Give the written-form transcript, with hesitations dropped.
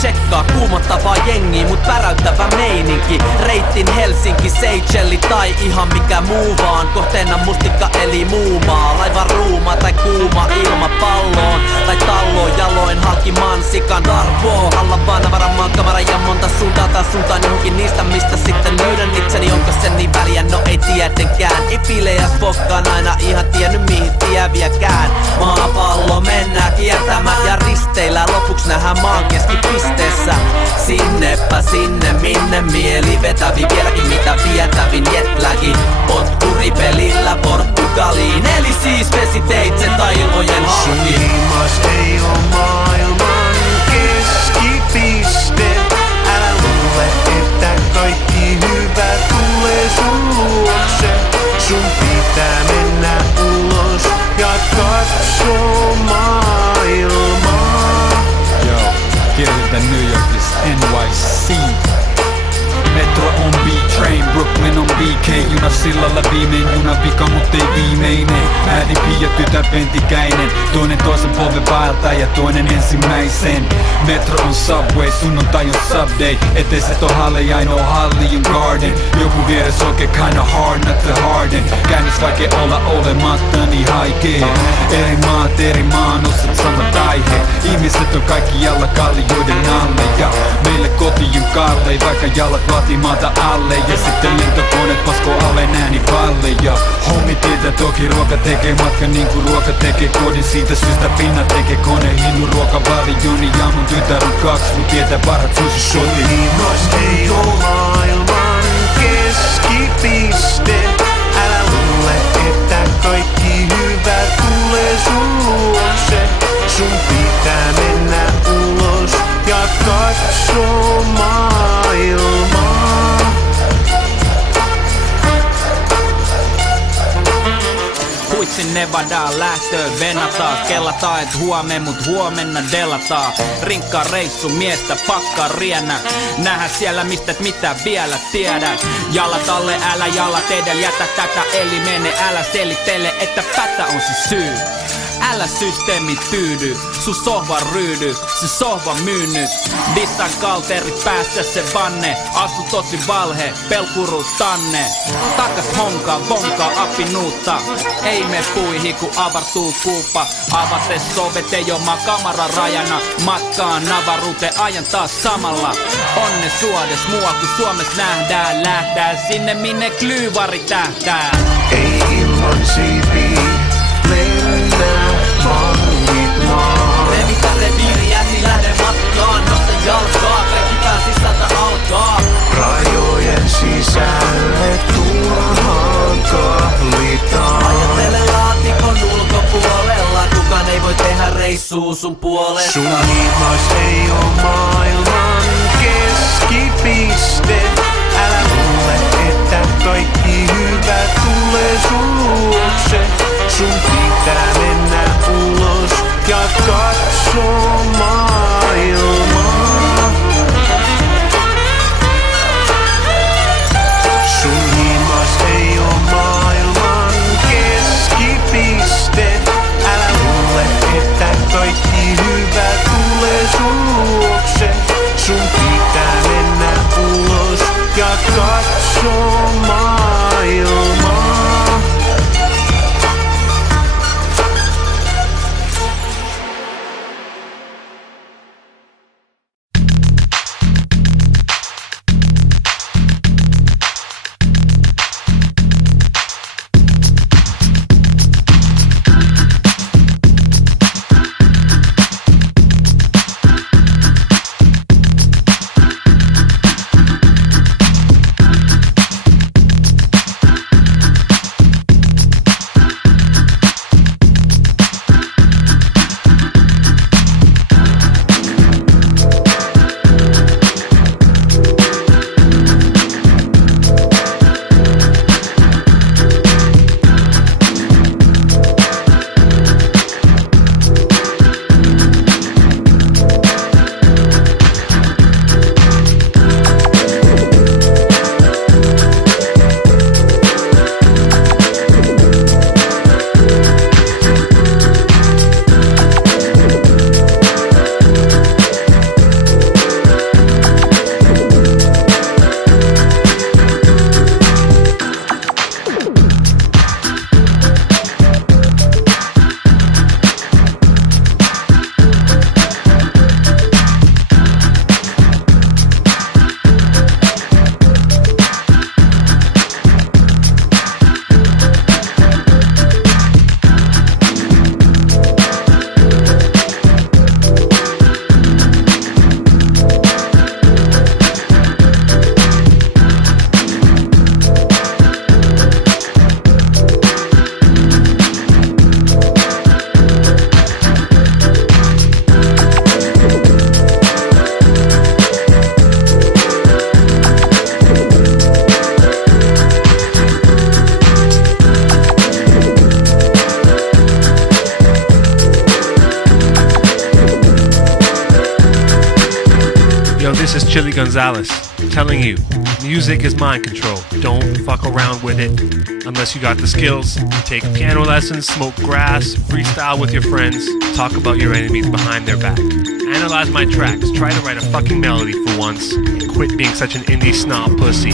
tsekkaa kuumottavaa jengiä, mut väräyttävä meininki. Reittin Helsinki, Seychelli tai ihan mikä muu vaan. Kohteena mustikka eli muu maa. Laivan ruuma tai kuuma ilma palloon tai talloon jaloin halki mansikan arvoo. Alla vaan varamaan kamera ja monta suuntaa taas suuntaan johonkin niistä mistä sitten löydän itseni. Onko sen niin väliä? No ei tietenkään. Epilejä spokkaan aina ihan tiennyt mihin tieviäkään. Maapallo mennään kiertämään ja risteillä. Lopuks nähdään maan keskipisteessä. Sinnepä sinne minne mieli vetävi. Vieläkin mitä vietävin jetlägi. Potkuripelillä Portugaliin. Eli siis vesiteitse tai ilmojen halki. Sun himas ei oo maailman keskipiste. Älä luule, että kaikki hyvä tulee sun luokse. Sun pitää mennä ulos ja katsoo maailmaa. Yo, kirjoitan New Yorkista NYC. Metro on B-Train, Brooklyn on BK. Juna sillalla viimein, juna vika mut ei viimeinen. Äidin Pia, tytär Pentikäinen. Toinen toisen polven vaeltaa ja toinen ensimmäisen. Metro on Subway, sunnuntai on Subday. Eteiset on Halle, ainoa halli on Garden. Joku vieres oikein kinda hard, not the harden. Käännös vaikea olla olematta niin haikee. Eri maat, eri maan osat samat aiheet. Ihmiset on kaikki jalla kallioiden alle. Ja meille koti on kallein, vaikka jalat vaatii maata alle. Ja sitten lentokoneet paskoo alle ääni palle. Ja hommi tietää toki ruoka tekee matka niin kuin ruoka tekee kodin. Siitä syystä pinna tekee kone hinnu ruokavalioni. Ja mun tytär on 2, mut tietää parhaat sushi-shotit. Himas ei oo maailman keskipiste. Älä luule, että kaikki hyvä tulee sun luokse. Sun pitää mennä ulos ja katsoo maailmaa. Huitsin Nevadaan lähtöön venataan. Kellataan et huomen mut huomenna delataan. Rinkkaa reissu miestä pakkaa riennä. Nähdä siellä mistä et mitä vielä tiedät. Jalat alle älä jalat edellä jätä tätä eli mene älä selittele että pätä on se syy. Älä systeemi tyydy, sun sohvan ryydy, se sohva myynnyt. Dissan kalterit päästä se vanne, asu tosi valhe, pelkuru tanne. Takas honkaa, vonkaa apinuutta, ei me puihi ku avartuu kuuppa. Avate sovet ei oo kamaran rajana, matkaan avaruuteen ajan taas samalla. Onne suodes mua kun Suomessa nähdään, lähtää sinne minne klyyvari tähtää. Ei ilman siipiä mennä vangit maan. Revitä reviiriäsi lähde matkaan, nosta jalkaa, kaikki pää sisältä alkaa. Rajojen sisälle turhaan kahlitaan. Ajattele laatikon ulkopuolella, kukaan ei voi tehdä reissuu sun puolesta. Sun himas ei oo maailman keskipiste. Älä luule, että kaikki hyvä tulee sun luokse. Sun pitää mennä ulos ja katsoo maailmaa. Sun himas ei oo maailman keskipiste. Älä luule, että kaikki hyvä tulee sun luokse. Sun pitää mennä ulos ja katsoo maailmaa. Gonzalez, telling you, music is mind control. Don't fuck around with it unless you got the skills. Take piano lessons, smoke grass, freestyle with your friends, talk about your enemies behind their back. Analyze my tracks, try to write a fucking melody for once, and quit being such an indie snob pussy.